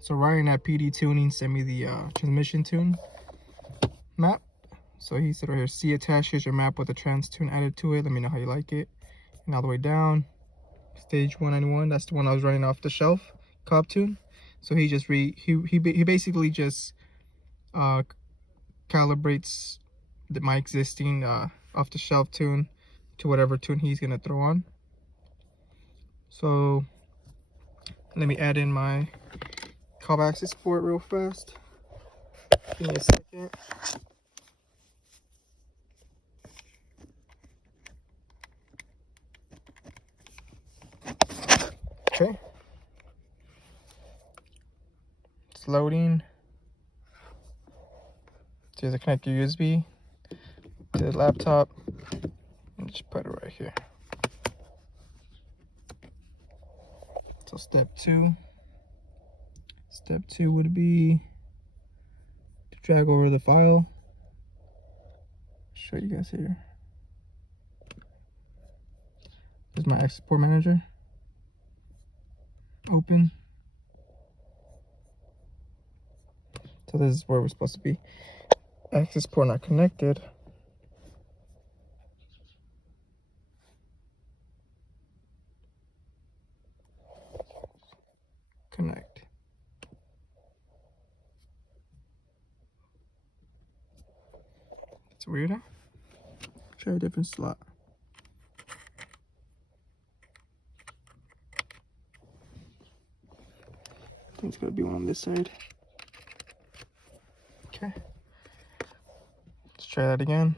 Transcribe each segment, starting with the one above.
So Ryan at PD Tuning sent me the transmission tune map. So he said right here, see attached, here's your map with the trans tune added to it. Let me know how you like it. And all the way down, stage 191, that's the one I was running off the shelf, Cobb tune. So he just he basically just calibrates my existing off the shelf tune to whatever tune he's gonna throw on. So let me add in my Cobb access port real fast. Give me a second. Okay. It's loading. So you have to connect your USB to the laptop and just put it right here. So step two would be to drag over the file. Show you guys here. There's my export manager. Open. So this is where we're supposed to be. Access port not connected. Connect. It's weird, huh? Try a different slot. I think it's gonna be one on this side. Okay. Let's try that again.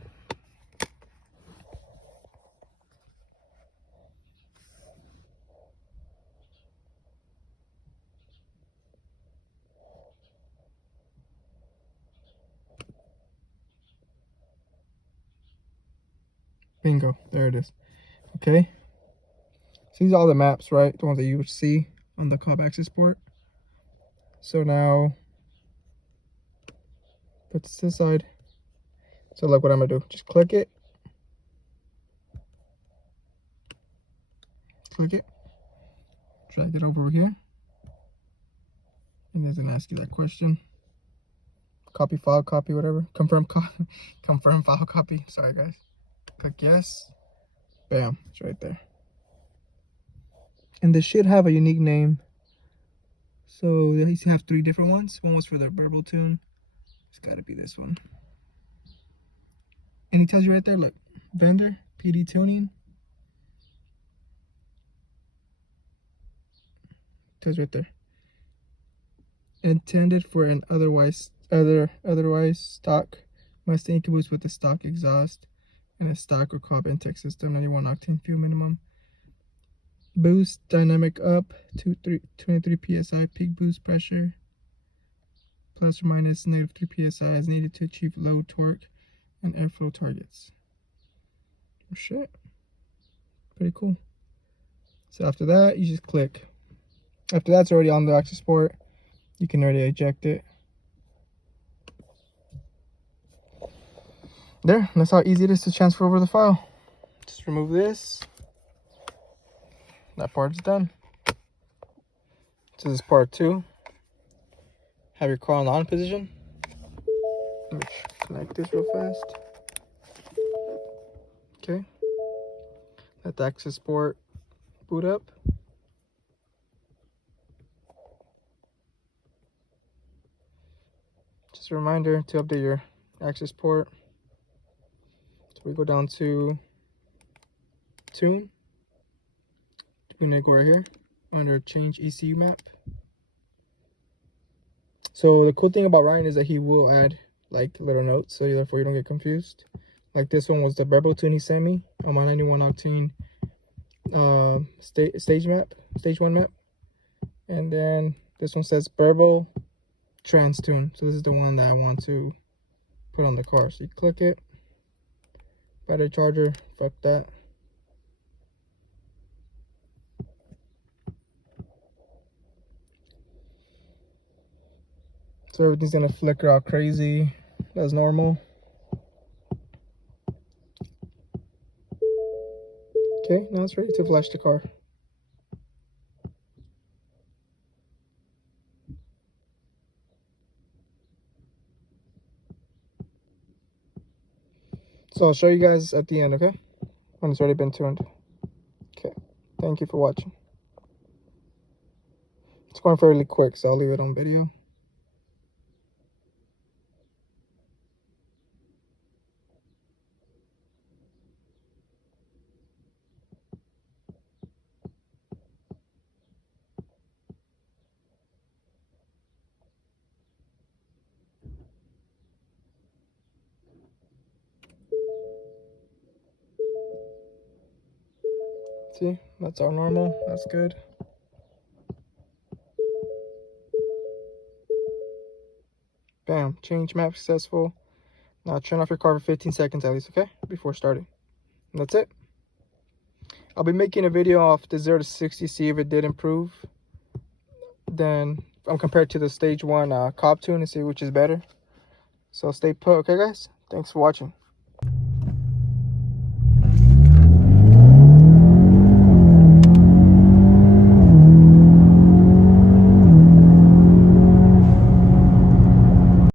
Bingo, there it is. Okay. So these are all the maps, right? The ones that you would see on the Cobb access port. So now, put this to the side. So look what I'm gonna do. Just click it. Click it. Drag it over here. And it's gonna ask you that question. Copy file, copy, whatever. Confirm file copy. Sorry guys. Click yes. Bam. It's right there. And this should have a unique name. So they used to have 3 different ones. One was for the burble tune. It's gotta be this one. And it tells you right there, look, vendor, PD tuning. It tells you right there. Intended for an otherwise stock Mustang Ecoboost with the stock exhaust and a stock or Cobb intake system, 91 octane fuel minimum. Boost dynamic up to 23 psi peak boost pressure, plus or minus -3 psi as needed to achieve low torque and airflow targets. Oh shit, pretty cool. So after that, you just click. After that's already on the access port, you can already eject it. There, that's how easy it is to transfer over the file. Just remove this. That part's done. So this is part 2. Have your car on the on position. Let me connect this real fast. Okay. Let the access port boot up. Just a reminder to update your access port. So we go down to tune. We're gonna go right here under change ECU map. So the cool thing about Ryan is that he will add like little notes, so therefore you don't get confused. Like this one was the burble tune he sent me on my 91 octane stage 1 map. And then this one says burble trans tune. So this is the one that I want to put on the car. So you click it. Battery charger, fuck that. So everything's gonna flicker out crazy as normal. Okay, now it's ready to flash the car. So I'll show you guys at the end, okay? When it's already been tuned. Okay, thank you for watching. It's going fairly quick, so I'll leave it on video. See, that's our normal, that's good. Bam, change map successful. Now turn off your car for 15 seconds at least, okay? Before starting. And that's it. I'll be making a video off the 0 to 60, see if it did improve. Then I'm compared to the stage 1 cop tune and see which is better. So stay put, okay guys? Thanks for watching.